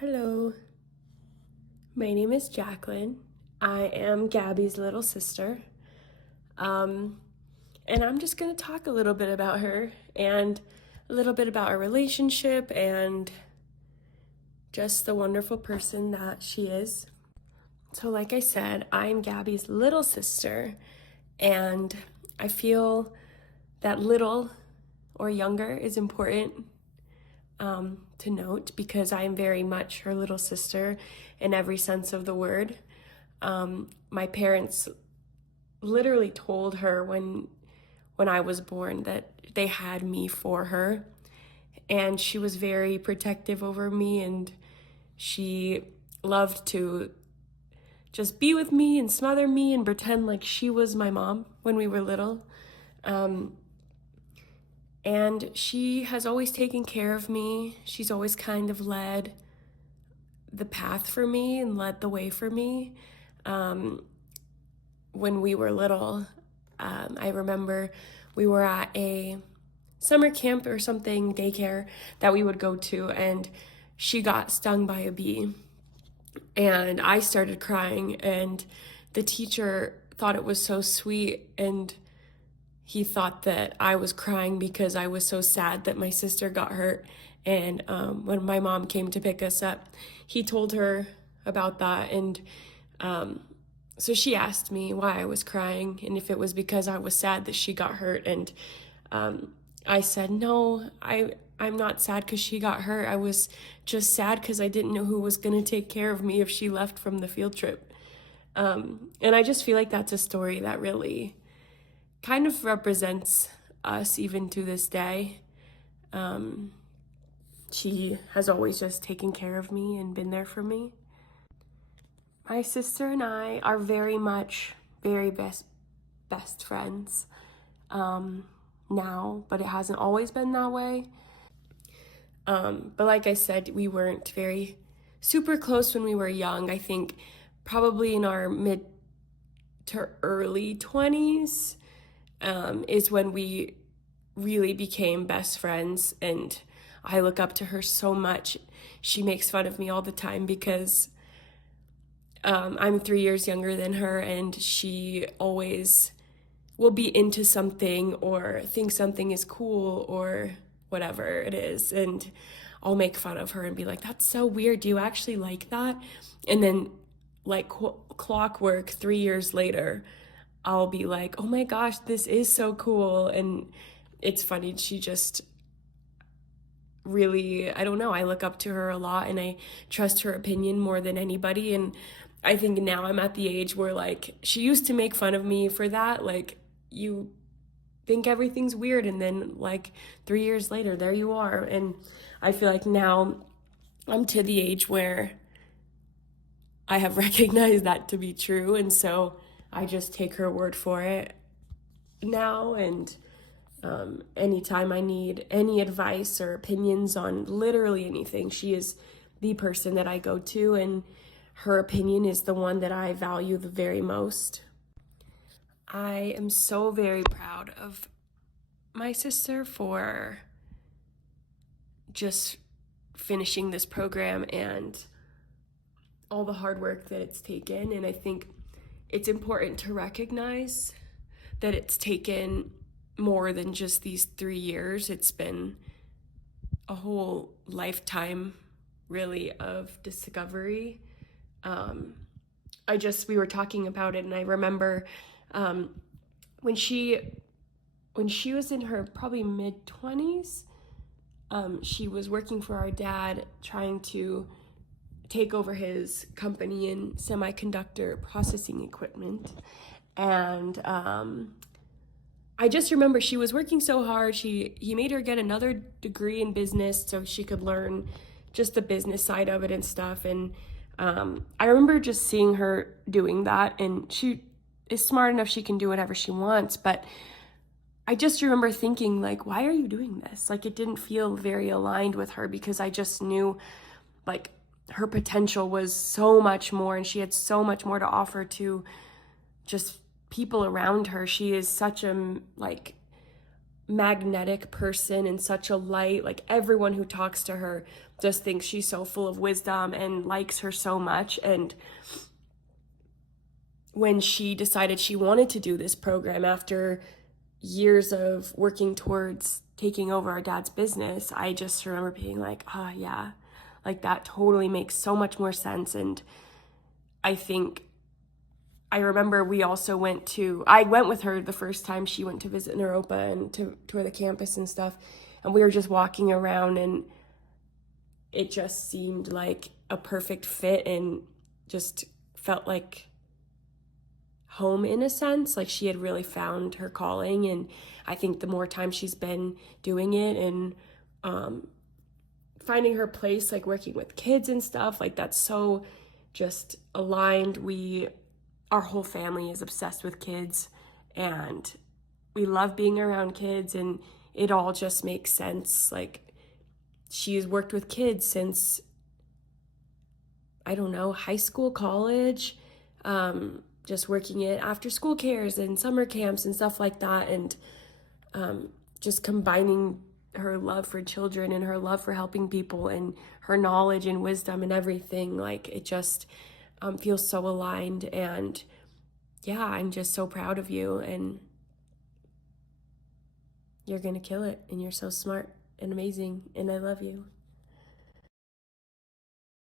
Hello, my name is Jacqueline. I am Gabby's little sister. And I'm just going to talk a little bit about her and a little bit about our relationship and just the wonderful person that she is. So, like I said, I'm Gabby's little sister, and I feel that little or younger is important to note because I am very much her little sister in every sense of the word. My parents literally told her when I was born that they had me for her, and she was very protective over me, and she loved to just be with me and smother me and pretend like she was my mom when we were little. And she has always taken care of me. She's always kind of led the path for me and led the way for me. When we were little, I remember we were at a summer camp or something, daycare, that we would go to, and she got stung by a bee. And I started crying, and the teacher thought it was so sweet, and he thought that I was crying because I was so sad that my sister got hurt. And when my mom came to pick us up, he told her about that. And so she asked me why I was crying and if it was because I was sad that she got hurt. And I said, no, I'm not sad because she got hurt. I was just sad because I didn't know who was going to take care of me if she left from the field trip. And I just feel like that's a story that really kind of represents us even to this day. She has always just taken care of me and been there for me. My sister and I are very much very best friends now, but it hasn't always been that way. But like I said, we weren't very super close when we were young. I think probably in our mid to early 20s is when we really became best friends, and I look up to her so much. She makes fun of me all the time because I'm 3 years younger than her, and she always will be into something or think something is cool or whatever it is, and I'll make fun of her and be like, that's so weird, do you actually like that? And then like clockwork 3 years later, I'll be like, oh my gosh, this is so cool. And it's funny, she just really, I don't know, I look up to her a lot and I trust her opinion more than anybody. And I think now I'm at the age where, like, she used to make fun of me for that, like, you think everything's weird, and then like 3 years later there you are. And I feel like now I'm to the age where I have recognized that to be true, and so I just take her word for it now. And anytime I need any advice or opinions on literally anything, she is the person that I go to, and her opinion is the one that I value the very most. I am so very proud of my sister for just finishing this program and all the hard work that it's taken. And I think it's important to recognize that it's taken more than just these 3 years. It's been a whole lifetime, really, of discovery. We were talking about it, and I remember when she was in her probably mid-20s, she was working for our dad, trying to take over his company in semiconductor processing equipment. And I just remember she was working so hard. He made her get another degree in business so she could learn just the business side of it and stuff. And I remember just seeing her doing that, and she is smart enough, she can do whatever she wants. But I just remember thinking, like, why are you doing this? Like, it didn't feel very aligned with her, because I just knew, like, her potential was so much more, and she had so much more to offer to just people around her. She is such a, like, magnetic person and such a light. Like, everyone who talks to her just thinks she's so full of wisdom and likes her so much. And when she decided she wanted to do this program after years of working towards taking over our dad's business, I just remember being like, oh yeah, like that totally makes so much more sense. And I remember we also I went with her the first time she went to visit Naropa and to tour the campus and stuff. And we were just walking around, and it just seemed like a perfect fit and just felt like home in a sense. Like she had really found her calling. And I think the more time she's been doing it and finding her place, like working with kids and stuff, like that's so just aligned. Our whole family is obsessed with kids, and we love being around kids, and it all just makes sense. Like she's worked with kids since, I don't know, high school, college, just working at after school cares and summer camps and stuff like that. And just combining her love for children and her love for helping people and her knowledge and wisdom and everything, like it just feels so aligned. And yeah, I'm just so proud of you, and you're gonna kill it, and you're so smart and amazing, and I love you.